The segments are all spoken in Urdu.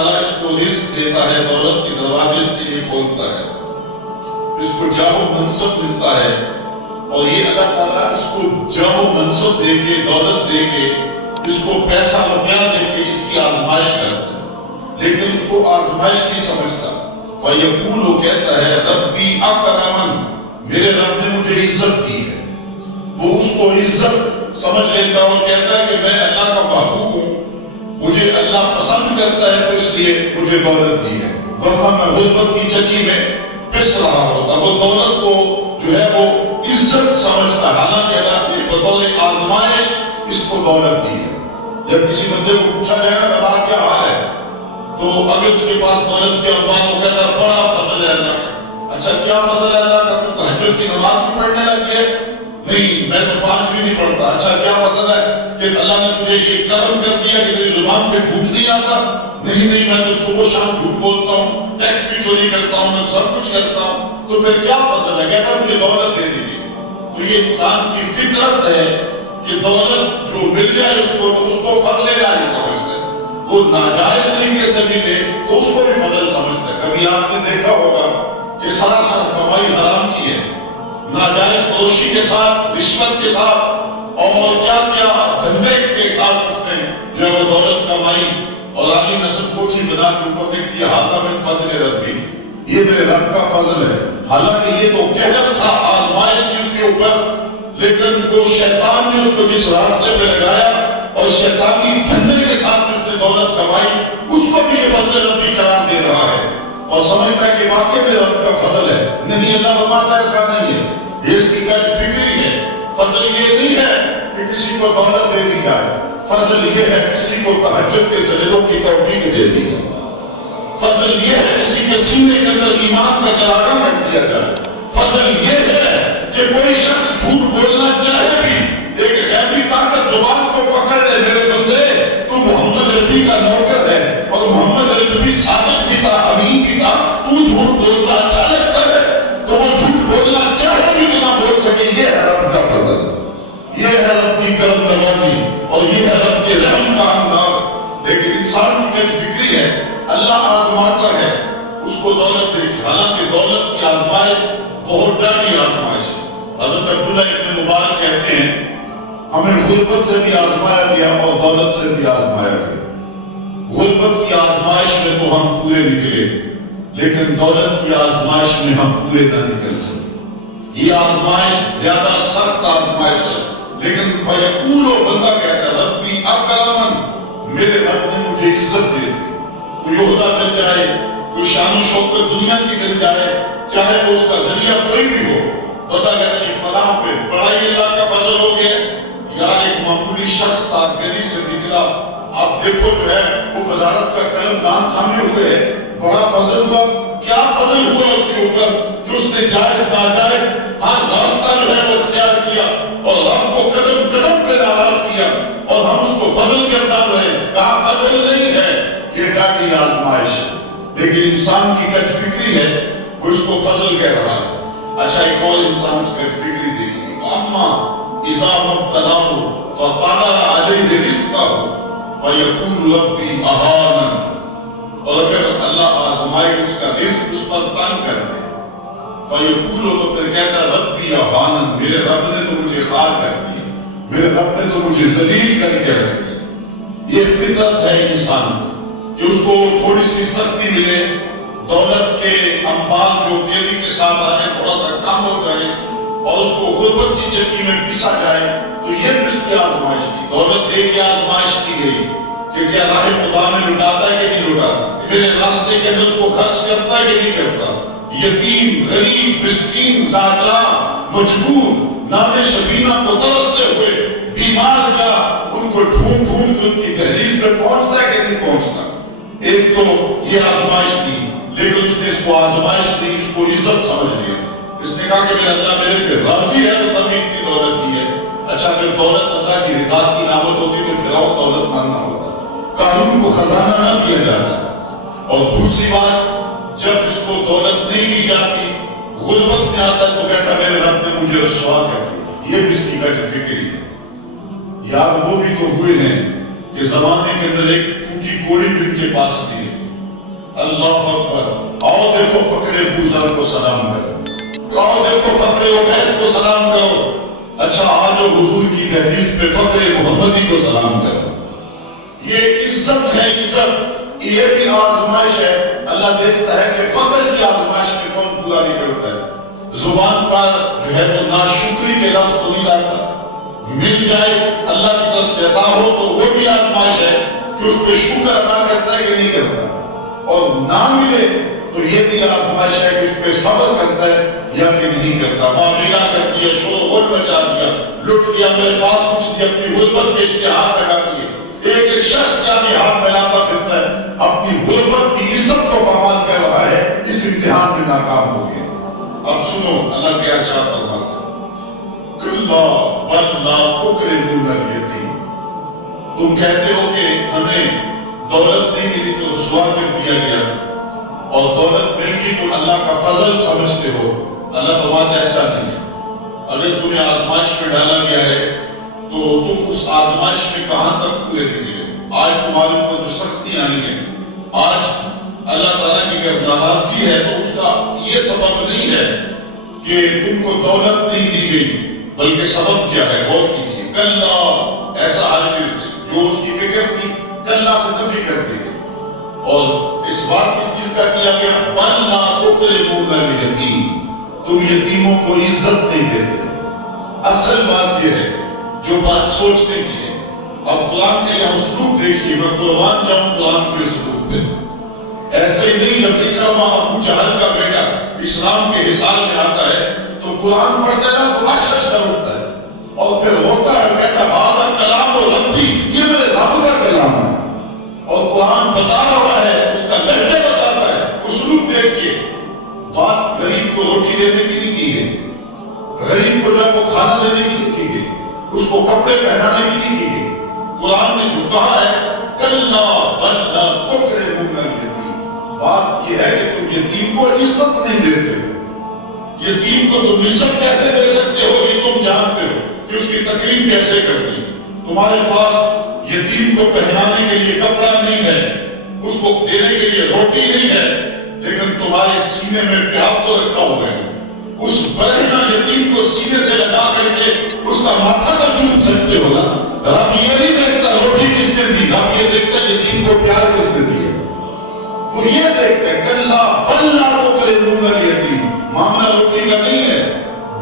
تعالیٰ اس کو رزق دیتا ہے، دولت کے دروازے اس کے لیے کھولتا ہے، اس کو جاہ و منصب ملتا ہے، اور یہ اللہ تعالیٰ اس کو جاہ و منصب دے کے، دولت دے کے، اس کو پیسہ روپیہ دے کے اس کی آزمائش کرتا ہے، لیکن اس کو آزمائش نہیں سمجھتا۔ فَيَقُولُ وہ کہتا ہے ربی اکرمن، میرے رب نے مجھے عزت دی ہے، وہ اس کو عزت سمجھ لیتا اور کہتا ہے کہ میں اللہ کا محبوب ہوں، مجھے اللہ پسند کرتا ہے تو اس لیے مجھے دولت دی ہے، ورنہ میں غربت کی چکی میں پس رہا ہوتا۔ وہ دولت کو جو ہے وہ عزت سمجھتا، حالانکہ اللہ نے بطور آزمائش اس کو دولت دی ہے۔ جب کسی بندے کو پوچھا جائے گا اللہ کیا حال ہے، تو اگر اس کے پاس دولت کے انبار وہ کہتا ہے بڑا فضل ہے اللہ کا۔ اچھا کیا فضل ہے اللہ کا؟ تو تہجد کی نماز بھی پڑھنے لگ گئے؟ نہیں، میں تو 5 بھی نہیں پڑھتا۔ اچھا کیا فضل ہے کہ اللہ نے مجھے یہ کرم کر دیا کہ میری زبان پہ جھوٹ نہیں آتا؟ نہیں، میں تو صبح شام جھوٹ بولتا ہوں، ٹیکس بھی چوری کرتا ہوں، میں سب کچھ کرتا ہوں، تو پھر کیا فضل ہے؟ کہتا مجھے دولت دے دی۔ تو یہ انسان کی فطرت ہے کہ دولت جو مل جائے اس کو تو اس کو فضل الہی سمجھتا ہے، وہ ناجائز طریقے سے ملے تو اس کو بھی فضل سمجھتا ہے۔ کبھی آپ نے دیکھا ہوگا کہ سراسر کمائی حرام کی ہے، ناجائز فروشی کے ساتھ، رشوت کے ساتھ اور کیا کیا دھندے کے ساتھ اس نے جو ہے وہ دولت کمائی، اور عالی نسل کوٹھی بنا کے اوپر لکھ دیا ھذا من فضل ربی، یہ میرے رب کا فضل ہے۔ حالانکہ یہ تو قہر تھا، آزمائش کی اس کے اوپر، لیکن وہ شیطان نے اس کو جس راستے پہ لگایا اور شیطانی دھندے کے ساتھ اس نے دولت کمائی، اس کو بھی یہ فضل ربی قرار دے رہا ہے اور سمجھتا ہے کہ واقعی میں رب کا فضل ہے۔ نہیں، اللہ فرماتا ہے ایسا نہیں ہے، یہ اس کی کیا فکری ہے۔ فضل یہ نہیں ہے کہ کسی کو دولت دے دی جائے، فضل یہ ہے کسی کو تہجد کے سجدوں کی توفیق دے دی جائے، فضل یہ ہے کسی کے سینے کے اندر ایمان کا چراغاں رکھ دیا جائے، فضل یہ ہے کہ کوئی شخص جھوٹ بولنا چاہے بھی ایک غیبی طاقت زبان کو پکڑ لے، میرے بندے تو محمد ربی کا نوکر ہے اور محمد ربی صادق بھی تھا، امین بھی تھا، تو جھوٹ بولنا اچھا لگتا ہے، تو وہ جھوٹ بولنا چاہے بھی کہ نہ بول سکے۔ یہ ہے رب کا فضل، یہ ہے رب کی کرم نوازی، اور یہ ہے رب کے رحم کا انداز۔ لیکن انسان کی کچھ فکری ہے، اللہ آزماتا ہے اس کو دولت دے گی، حالانکہ دولت کی آزمائش بہت ڈرنی آزمائش ہے۔ حضرت عبداللہ ابن مبارک کہتے ہیں ہمیں غربت سے بھی آزمایا گیا اور دولت سے بھی آزمایا گیا۔ غربت کی آزمائش میں تو ہم پورے نکلے، لیکن دولت کی آزمائش میں ہم پورے نہ نکل سکے۔ یہ آزمائش زیادہ سخت آزمائش ہے، لیکن فیقول بندہ کہتا ہے ربی اکرمن، میرے رب نے مجھے عزت دے دی، کوئی عہدہ مل جائے، کوئی شان و شوکت دنیا کی مل جائے، چاہے وہ اس کا ذریعہ کوئی بھی ہو، بتا کہتا ہے فلاں پہ بڑائی اللہ کا فضل ہو گیا، یا ایک معمولی شخص تھا گلی سے نکلا، آپ دیکھو جو ہے وہ وزارت کا قلم دان تھامے ہوئے ہے، بڑا فضل ہوا۔ کیا فضل ہوا اس کے اوپر کہ اس نے جائز ناجائز ہر راستہ جو ہے وہ اختیار کیا اور رب کو قدم قدم پہ ناراض کیا، اور ہم اس کو فضل کرتا رہے۔ کہا فضل نہیں ہے، یہ ڈاٹی آزمائش ہے۔ لیکن انسان کی کج فکری ہے، وہ اس کو فضل کہہ رہا ہے۔ اچھا ایک اور انسان کی کج فکری دیکھیے، اما اذا مبتلاه فقدر علیہ رزقہ فیقول ربی اہانن، اور اگر اللہ آزمائے اس کا رزق اس پر تنگ کر دے، فیقول تو پھر کہتا ربی اہانن، میرے رب نے تو مجھے خار کر دیا، میرے رب نے تو مجھے ذلیل کر کے رکھ دیا۔ یہ فطرت ہے انسان کی کہ اس کو تھوڑی سی سختی ملے، دولت کے انبار جو تیزی کے ساتھ آئے تھوڑا سا کم ہو جائے اور اس کو غربت کی چکی میں پیسا جائے، تو یہ بھی اس کی آزمائش کی، دولت دے کے آزمائش کی گئی کہ کیا راہ خدا میں لٹاتا ہے کہ نہیں لٹاتا، میرے راستے کے اندر اس کو خرچ کرتا ہے کہ نہیں کرتا۔ یتیم، غریب، مسکین، لاچار، مجبور، نام شبینہ کو ترستے ہوئے، بیمار کیا ان کو ڈھونڈ ڈھونڈ ان کی دہلیز پہ پہنچتا ہے کہ نہیں پہنچتا۔ ایک تو یہ آزمائش تھی، لیکن اس نے اس کو آزمائش نہیں، اس کو عزت سمجھ لیا۔ اس نے کہا کہ میرا اللہ میرے پہ راضی ہے تو تب اتنی دولت دی ہے۔ اچھا اگر دولت اللہ کی رضا کی علامت ہوتی تو فرعون دولت ماننا ہوتا، قارون کو خزانہ نہ دیا جاتا۔ اور دوسری بات، جب اس کو دولت نہیں دی جاتی، غربت میں آتا تو کہتا میرے رب نے مجھے رسوا کر دیا۔ یہ بھی اس کی فکری ہے۔ یار وہ بھی تو ہوئے ہیں کہ زمانے کے اندر ایک پھوٹی کوڑی بھی ان کے پاس تھی، اللہ اکبر، آؤ دیکھو فقر ابوذر کو سلام کرو، آؤ دیکھو فقر اویس کو سلام کرو، اچھا آج حضور کی دہلیز پہ فقر محمدی کو سلام کرو۔ یہ عزت ہے، عزت، یہ بھی آزمائش ہے۔ اللہ دیکھتا ہے کہ فقر کی آزمائش میں کون پورا نکلتا ہے۔ زبان پر جو ہے وہ ناشکری کے لفظ تو نہیں لاتا، مل جائے اللہ کی طرف سے عطا ہو تو وہ بھی آزمائش ہے کہ اس پہ شکر ادا کرتا ہے کہ نہیں کرتا، اور نہ ملے تو یہ بھی آزمائش ہے کہ اس پہ صبر کرتا ہے یا کہ نہیں کرتا۔ معاملہ کر دیا، شور غل مچا دیا، لٹ گیا، میرے پاس کچھ نہیں، اپنی غربت کے اشتہار لگا دیے۔ ایک شخص کا بھی ہاتھ ملاتا پھرتا ہے، اپنی غربت کی عزت کو پامال کر رہا ہے، اس امتحان میں ناکام ہو گیا۔ اب سنو اللہ کے ارشاد فرماتے ہیں، کلا بل لا تکرمون الیتیم، تم کہتے ہو کہ ہمیں دولت نہیں ملی تو رسوا کر دیا گیا، اور دولت مل گئی تو اللہ کا فضل سمجھتے ہو۔ اللہ فرماتا ہے ایسا نہیں ہے، اگر تمہیں آزمائش میں ڈالا گیا ہے تو تم اس آزمائش میں کہاں تک پورے نکلے۔ آج تمہارے اوپر جو سختی آئی ہے، آج اللہ تعالیٰ کی اگر ناراضگی ہے تو اس کا یہ سبب نہیں ہے کہ تم کو دولت نہیں دی گئی، بلکہ سبب کیا ہے، غور کیجیے۔ کلا، ایسا ہرگز نہیں، جو اس کی فکر تھی کلا سے نفی کر دی گئی، اور اس بات اس چیز کا کیا گیا، بل لا تکرمون الیتیم، تم یتیموں کو عزت نہیں دیتے۔ اصل بات یہ ہے جو بات سوچنے کی ہے۔ اب قرآن کے یہاں اسلوب دیکھیے، میں قربان جاؤں قرآن کے اسلوب پہ۔ ایسے نہیں جب اکرمہ ابو جہل کا بیٹا اسلام کے حصار میں آتا ہے تو قرآن پڑھتا ہے تو بخشش کر اٹھتا ہے اور پھر روتا ہے، کہتا ہے ھذا کلام ربی، یہ میرے رب کا کلام ہے، اور قرآن بتا رہا ہے، اس کا لہجہ بتاتا ہے۔ اسلوب دیکھیے، بات غریب کو روٹی دینے کی نہیں کی گئی، غریب کو جو ہے وہ کھانا دینے کی نہیں کی گئی، اس کو کپڑے پہنانے کی نہیں کی گئی۔ قرآن نے جو کہا ہے کلا بل لا تکرمون الیتیم، بات یہ ہے کہ تم یتیم کو عزت نہیں دیتے ہو۔ یتیم کو تم عزت کیسے دے سکتے ہو یہ تم جانتے ہو کہ اس کی تکریم کیسے کرنی۔ تمہارے پاس یتیم کو پہنانے کے لیے کپڑا نہیں ہے، اس کو دینے کے لیے روٹی نہیں ہے، لیکن تمہارے سینے میں پیار تو رکھا ہوا ہے۔ اس برہنہ یتیم کو سینے سے لگا کر کے اس کا ماتھا تو چوم سکتے ہو نا۔ رب یہ نہیں دیکھتا روٹی کس نے دی، رب یہ دیکھتا یتیم کو پیار کس نے دیا، وہ یہ دیکھتا ہے۔ کلا بل لا تکرمون الیتیم، معاملہ روٹی کا نہیں ہے،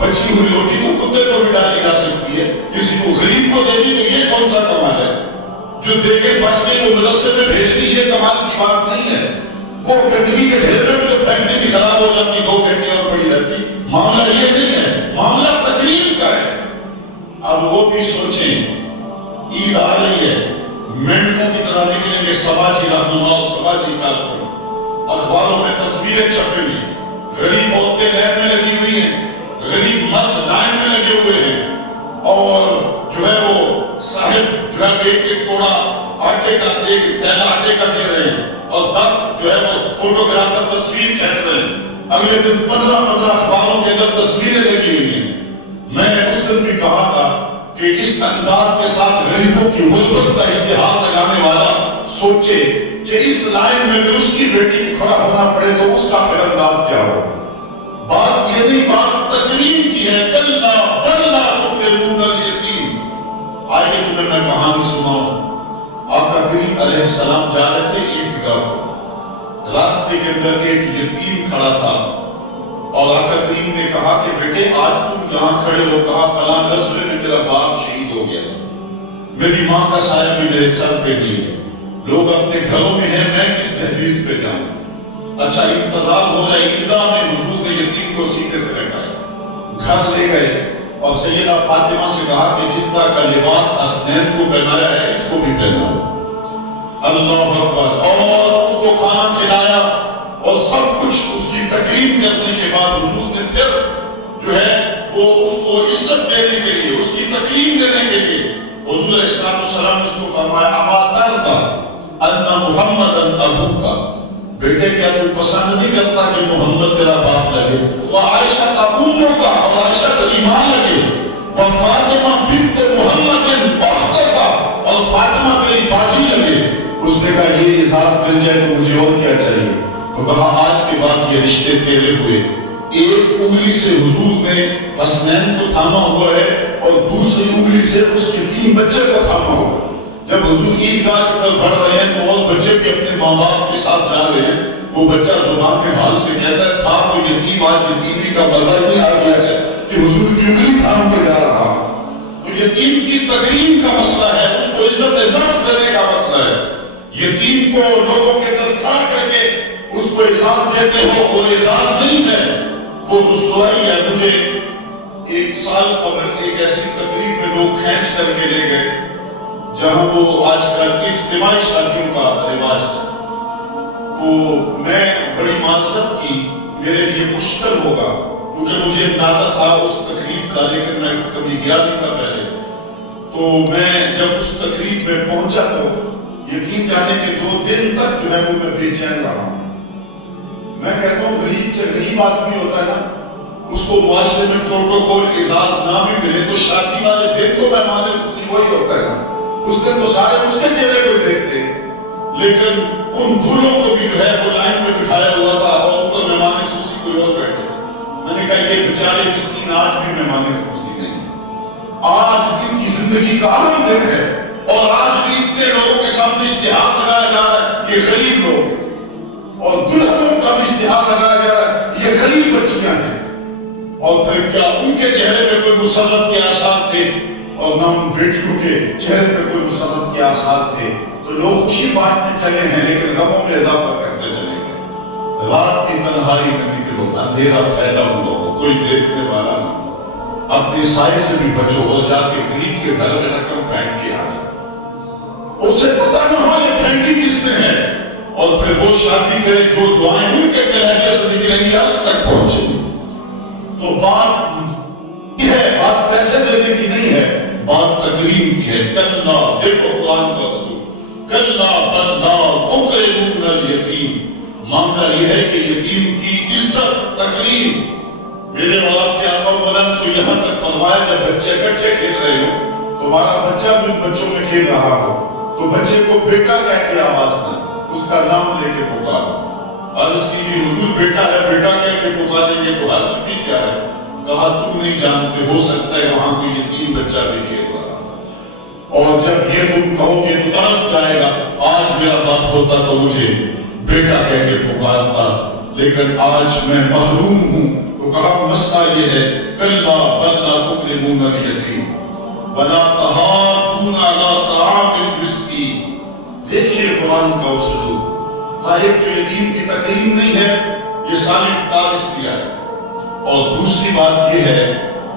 بچی ہوئی روٹی کو کتے کو بھی ڈالی جا سکتی ہے، کسی کو غریب کو دے دی تو یہ کون سا کمال ہے؟ جو دے کے بچنے کو مدرسے میں بھیج دی یہ کمال کی بات نہیں ہے۔ وہ گندگی کے ڈھیر میں جو پھینکتی تھی خراب ہو جاتی، 2 گھنٹے اور پڑی رہتی، معاملہ یہ نہیں ہے، معاملہ تکریم کا ہے۔ اب وہ بھی سوچیں، عید آ رہی ہے، مینڈکوں کی طرح نکلیں گے سماجی رہنما اور سماجی کارکن، اخباروں میں تصویریں چھپیں گی، غریب عورتیں لائن میں لگی ہوئی ہیں، غریب مرد لائن میں لگے ہوئے ہیں، اور جو ہے وہ صاحب جو ہے ایک توڑا آٹے کا، ایک تھیلا آٹے کا دے رہے ہیں، اور 10 جو ہے وہ فوٹوگرافر تصویر کھینچ رہے ہیں۔ اگلے دن 15 اخباروں کے اندر تصویریں لگی ہوئی ہیں۔ میں نے اس دن بھی کہا تھا کہ اس انداز کے ساتھ غریبوں کی غربت کا اشتہار لگانے والا سوچے کہ اس لائن میں بھی اس کی بیٹی کو کھڑا ہونا پڑے تو اس کا پھر انداز کیا ہو۔ بات یہ نہیں، بات تکریم کی ہے۔ کلا بل لا تکرمون الیتیم۔ آئیے تمہیں میں کہانی سناؤں۔ آقا کریم علیہ السلام جا رہے تھے عیدگاہ، راستے کے اندر ایک یتیم کھڑا تھا، اور آقا کریم نے کہا کہ بیٹے آج تم یہاں کھڑے ہو؟ کہا فلاں غزوے میں میرا باپ شہید ہو گیا تھا، میری ماں کا سایہ بھی میرے سر پہ نہیں ہے، لوگ اپنے گھروں میں ہیں، میں کس دہلیز پہ جاؤں؟ اچھا انتظار ہو رہا ہے، عیدگاہ میں حضور نے یتیم کو سینے سے لٹایا، گھر لے گئے اور سیدہ فاطمہ سے کہا کہ جس طرح کا لباس حسنین کو پہنایا ہے اس کو بھی پہناؤ۔ اللہ اکبر، اور اس کو کھانا کھلایا اور سب کچھ اس کی تکریم کرنے کے بعد حضور نے پھر جو ہے وہ اس کو عزت دینے کے لیے، اس کی تکریم دینے کے لیے حضور علیہ السلام نے اس کو فرمایا اما ترضی ان محمدا ابوکا، بیٹے کیا تو پسند نہیں کرتا کہ محمد تیرا باپ لگے، وعائشہ اموکا، اور عائشہ تیری ماں لگے، وفاطمہ بنت محمد اختکا، اور فاطمہ تیری باجی لگے۔ اس نے کہا یہ اعزاز مل جائے تو مجھے اور کیا چاہیے؟ کہا آج کے بعد یہ رشتے تیرے ہوئے. ایک انگلی سے حضور نے حسنین کو تھاما ہوا ہے اور دوسری انگلی سے اس کے 3 بچے کو تھاما ہوا ہے. جب حضور عیدگاہ کی طرف بڑھ رہے ہیں تو اور بچے کے اپنے ماں باپ کے ساتھ جا رہے ہیں. وہ بچہ زبان حال سے کہتا ہے تھا تو یتیم آج یتیمی کا مزہ نہیں آ گیا ہے کہ حضور کی انگلی تھام کے جا رہا. تو یتیم کی تکریم کا مسئلہ ہے, اس کو عزت نفس دینے کا مسئلہ ہے. یتیم کو لوگوں کے اندر کھڑا کر کے اس کو اعزاز دیتے ہو, وہ اعزاز نہیں ہے, وہ رسوائی ہے. مجھے 1 سال قبل ایک ایسی تقریب میں لوگ کھینچ کر کے لے گئے جہاں وہ آج کل اجتماعی شادیوں کا رواج ہے. تو میں بڑی معذرت کی, میرے لیے مشکل ہوگا کیونکہ مجھے اندازہ تھا اس تقریب کا, لیکن میں کبھی گیا نہیں تھا پہلے. تو میں جب اس تقریب میں پہنچا تو یقین جانے کے 2 دن تک جو ہے وہ میں بے چین رہا ہوں. میں کہتا ہوں غریب سے غریب آدمی ہوتا ہے نا, اس کو معاشرے میں پروٹوکول اعزاز نہ بھی ملے تو شادی والے دن تو مہمان خصوصی وہی ہوتا ہے نا, اس دن تو سارے اس کے چہرے کو دیکھتے. لیکن ان دولوں کو بھی جو ہے وہ لائن میں بٹھایا ہوا تھا اور ان پر مہمان خصوصی کوئی اور بیٹھے. میں نے کہا یہ بیچارے مسکین آج بھی مہمان خصوصی نہیں ہیں, آج بھی ان کی زندگی کا عالم دن ہے اور آج بھی اتنے لوگوں کے سامنے اشتہار لگایا جا رہا ہے کہ غریب لوگ, اور دلہنوں کا بھی اشتہار لگایا جا رہا ہے یہ غریب بچیاں ہیں. اور پھر کیا ان کے چہرے پہ کوئی مسرت کے آثار تھے اور نہ ان بیٹیوں کے چہرے پہ کوئی مسرت کے آثار تھے. تو لوگ خوشی بانٹنے چلے ہیں لیکن غموں میں اضافہ کرتے چلے گئے. رات کی تنہائی میں نکلو, اندھیرا پھیلا ہوا ہو, کوئی دیکھنے والا نہ ہو, اپنی سائے سے بھی بچو اور جا کے غریب کے گھر میں رقم پھینک کے آ جاؤ, اسے پتہ نہ ہو یہ پھینکی کس نے ہے, اور پھر وہ شادی کرے جو دعائیں ان کے لہجے سے نکلیں گی آج تک پہنچے گی. تو بات یہ ہے, بات پیسے دینے کی نہیں ہے, بات تکریم کی ہے. کلا, دیکھو قرآن کا اصول, کلا بلا تکرمون الیتیم, معاملہ یہ ہے کہ یتیم کی عزت تکریم. میرے باپ کے آقا مولانا تو یہاں تک فرمایا جب بچے اکٹھے کھیل رہے ہو, تمہارا بچہ بھی بچوں میں کھیل رہا ہو تو بچے کو بیٹا کہہ کے آواز نہ, اس کا نام لے کے پکارو. عرض کی حضور بیٹا ہے, بیٹا کہہ کے پکاریں گے تو حرج بھی کیا ہے؟ کہا تم نہیں جانتے, ہو سکتا ہے وہاں کوئی یتیم بچہ بھی کھیل رہا, اور جب یہ تم کہو گے تو تڑپ جائے گا. آج میرا باپ ہوتا تو مجھے بیٹا کہہ کے پکارتا, لیکن آج میں محروم ہوں. تو کہا مسئلہ یہ ہے, کلا بل لا تکرمون الیتیم ولا تحاضون علی طعام المسکین. دیکھیے قرآن کا اسلوب, ایک تو یتیم کی تکریم نہیں ہے, یہ ساری افطار اس لیا ہے, اور دوسری بات یہ ہے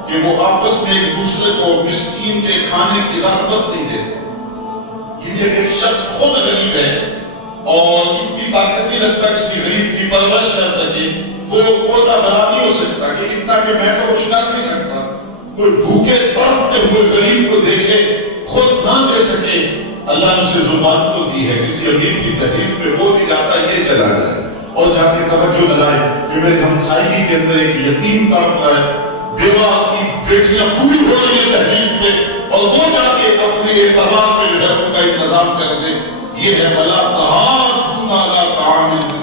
کہ وہ آپس میں ایک دوسرے کو مسکین کے کھانے کی رغبت نہیں دیتے. یہ ایک شخص خود غریب ہے اور اتنی طاقت نہیں رکھتا کسی غریب کی پرورش کر سکے, وہ پودا بنا نہیں ہو سکتا کہ اتنا کہ میں تو کچھ کر نہیں سکتا. کوئی بھوکے تڑپتے ہوئے غریب کو دیکھے, خود نہ دے سکے. اللہ نے اسے زبان تو دی ہے, کسی امیر کی تحریر پہ وہ نہیں جاتا یہ چلا جائے اور جا کے توجہ دلائے کہ میرے ہمسائیگی کے اندر ایک یتیم تڑپ رہا ہے, بیوہ کی بیٹیاں پوری ہو رہی ہیں تحریر پہ, اور وہ جا کے اپنے اعتبار پہ جو ہے ان کا انتظام کر دے. یہ ہے ولا تحاضون علی طعام المسکین.